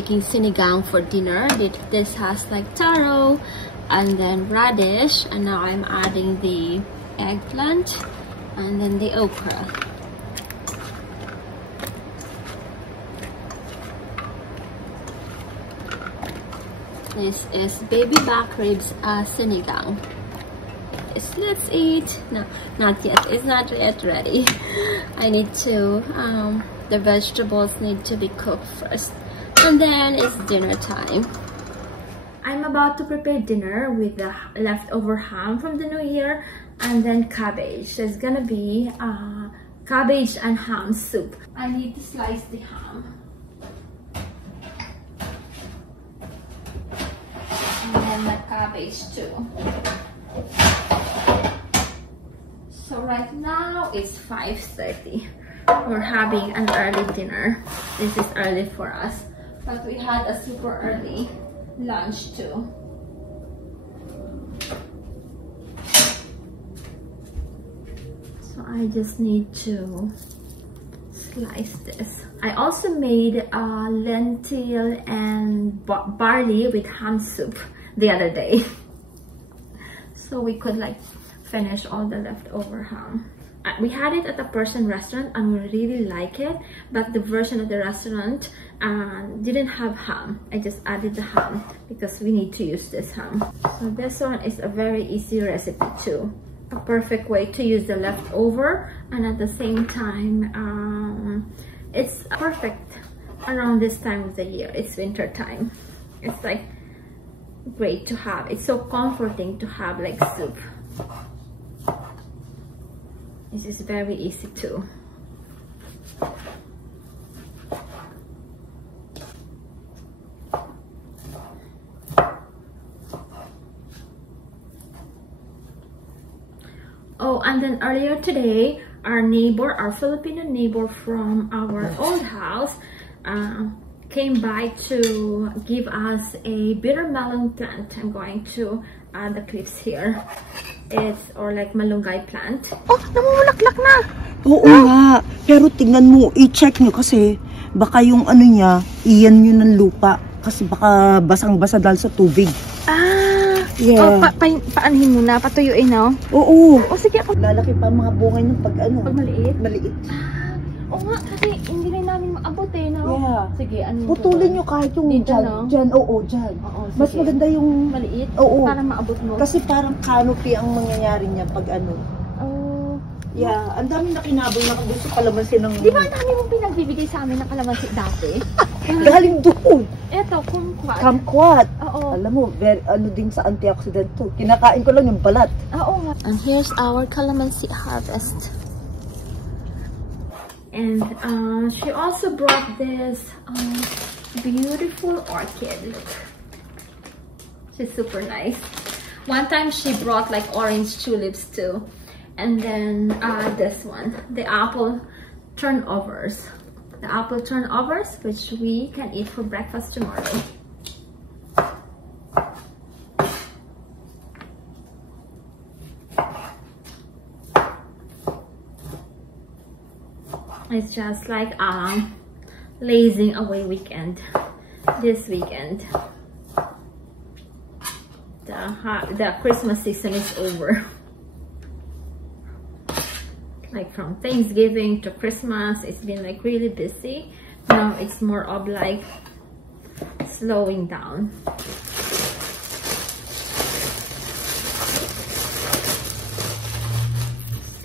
making sinigang for dinner. This has like taro and then radish, and now I'm adding the eggplant and then the okra. This is baby back ribs sinigang. Yes, let's eat. No, not yet. It's not yet ready. I need to, the vegetables need to be cooked first. And then it's dinner time. I'm about to prepare dinner with the leftover ham from the new year and then cabbage. So it's gonna be cabbage and ham soup. I need to slice the ham. And then the cabbage too. So right now it's 5:30. We're having an early dinner. This is early for us, but we had a super early lunch too. So I just need to slice this. I also made lentil and barley with ham soup the other day. So we could like finish all the leftover ham. We had it at a Persian restaurant and we really like it, but the version of the restaurant didn't have ham. I just added the ham because we need to use this ham. So this one is a very easy recipe too. A perfect way to use the leftover, and at the same time it's perfect around this time of the year. It's winter time. It's like great to have. It's so comforting to have like soup. This is very easy too. Oh, and then earlier today, our neighbor, our Filipino neighbor from our old house, came by to give us a bitter melon plant. I'm going to add the clips here. It's or like malunggay plant. Oh, namumulaklak na! Oo nga. Pero tingnan mo, i-check nyo kasi baka yung ano niya, iyan nyo ng lupa. Kasi baka basang-basa dahil sa tubig. Ah! Yeah. Oh, paanhin mo na, patuyuin na. Oo. O sige ako. Lalaki pa mga bungay ng pag ano. Pag maliit? Maliit. Oo nga, kasi hindi rin namin maabot eh, no? Yeah. Sige, ano putulin nyo kahit yung dito, dyan. no? Dyan, oo, dyan. Oo, mas maganda yung maliit? Oo. Para maabot mo? Kasi parang canopy ang mangyayari niya pag ano. Oh. Yeah, ang daming nakinabol na kung gusto kalamansi ng... Di ba ang dami mong pinagbibigay sa amin ng kalamansi dati? Galing doon. Eto, kumquat. Kumquat. Oo. Alam mo, very, ano din sa antioxidant to. Kinakain ko lang yung balat. Oo nga. And here's our calamansi harvest. And she also brought this beautiful orchid. Look, she's super nice. One time she brought like orange tulips too, and then this one, the apple turnovers. The apple turnovers, which we can eat for breakfast tomorrow. It's just like lazing away weekend this weekend. The Christmas season is over. Like from Thanksgiving to Christmas, it's been like really busy. Now it's more of like slowing down.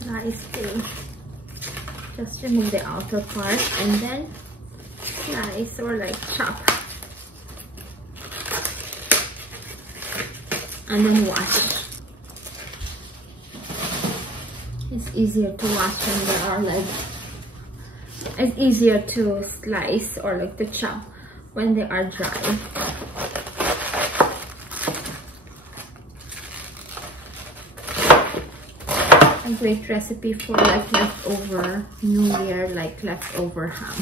Slice the, just remove the outer part and then slice or like chop. And then wash. It's easier to wash when there are like, it's easier to slice or like to chop when they are dry. A great recipe for like leftover New Year, like leftover ham.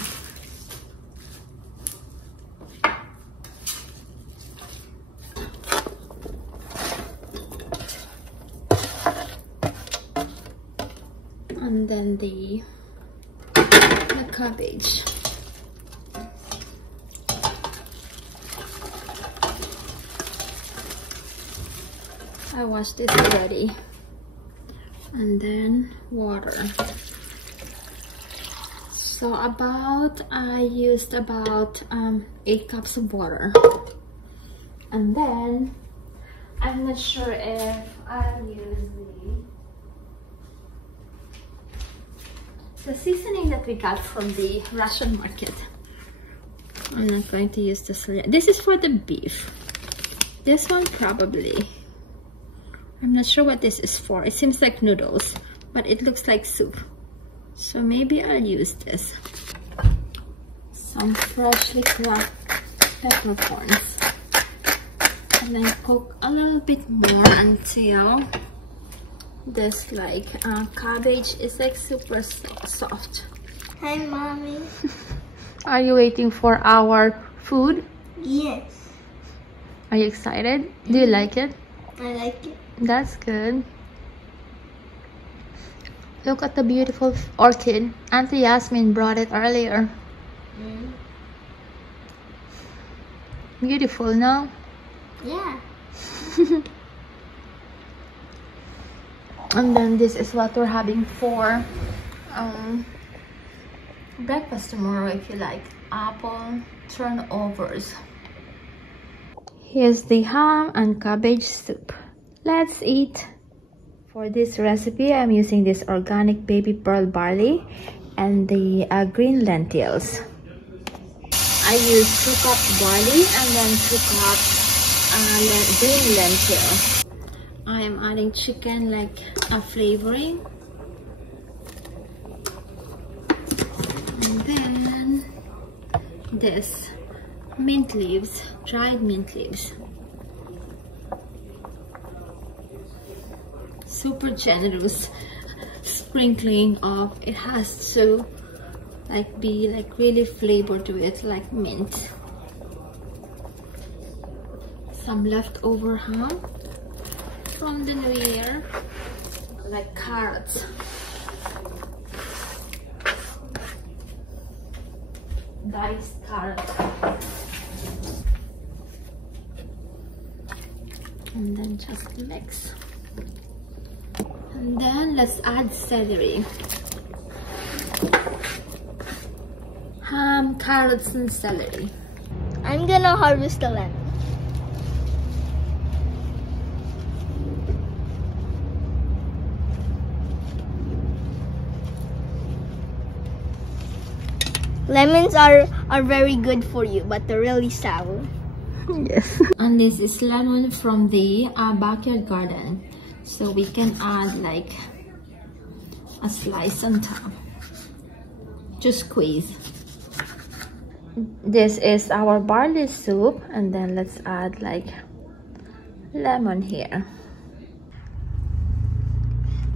And then the cabbage. I washed it already. And then water. So I used about 8 cups of water. And then I'm not sure if I'll use the seasoning that we got from the Russian market. I'm not going to use this. This is for the beef. This one probably. I'm not sure what this is for. It seems like noodles, but it looks like soup. So maybe I'll use this. Some freshly cracked peppercorns. And then cook a little bit more until this cabbage is like super soft. Hi, Mommy. Are you waiting for our food? Yes. Are you excited? Do you like it? I like it. That's good. Look at the beautiful orchid. Auntie Yasmin brought it earlier. Beautiful, no? Yeah. And then this is what we're having for breakfast tomorrow, if you like. Apple turnovers. Here's the ham and cabbage soup. Let's eat. For this recipe, I'm using this organic baby pearl barley and the green lentils. I use 2 cups barley and then 2 cups green lentil. I am adding chicken like a flavoring. And then this mint leaves, dried mint leaves. Super generous sprinkling of, it has to be really flavor to it, like mint. Some leftover ham from the new year, like carrots. Diced carrot. And then just mix. And then let's add celery. Ham, carrots, and celery. I'm gonna harvest the lemon. Lemons are very good for you, but they're really sour. Yes. And this is lemon from the backyard garden. So we can add like a slice on top. Just squeeze. This is our barley soup, and then let's add like lemon here.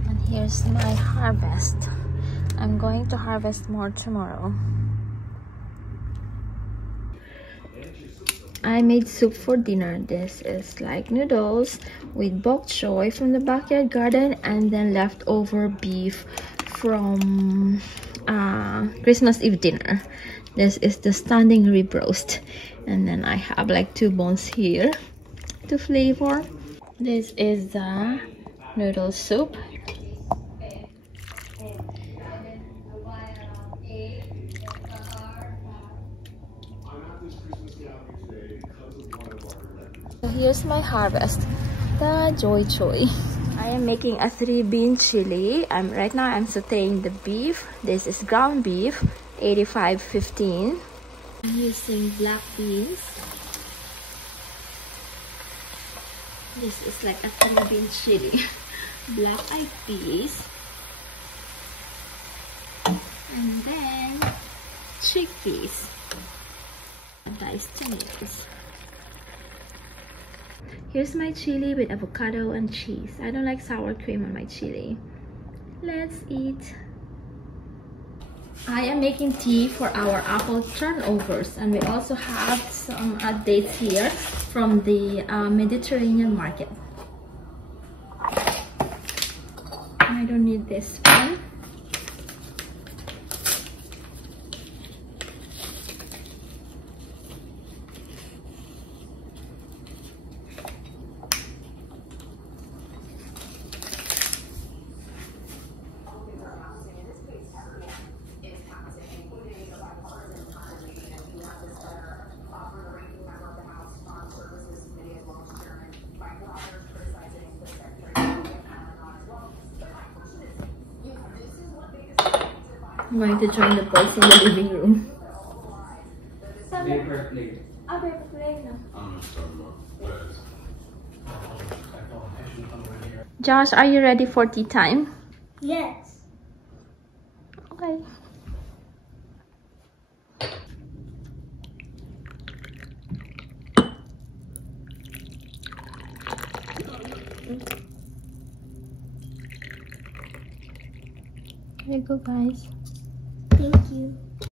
And here's my harvest. I'm going to harvest more tomorrow. I made soup for dinner. This is like noodles with bok choy from the backyard garden, and then leftover beef from Christmas Eve dinner. This is the standing rib roast, and then I have like 2 bones here to flavor. This is the noodle soup. So here's my harvest, the joy choy. I am making a 3-bean chili. Right now I'm sauteing the beef. This is ground beef, 85/15. I'm using black beans. This is like a 3-bean chili. Black eyed peas. And then chickpeas. Diced tomatoes. Here's my chili with avocado and cheese. I don't like sour cream on my chili. Let's eat. I am making tea for our apple turnovers, and we also have some dates here from the Mediterranean market. I don't need this one. I'm going to join the boys in the living room. Paper plate. Josh, are you ready for tea time? Yes. Okay. There you go, guys. Thank you.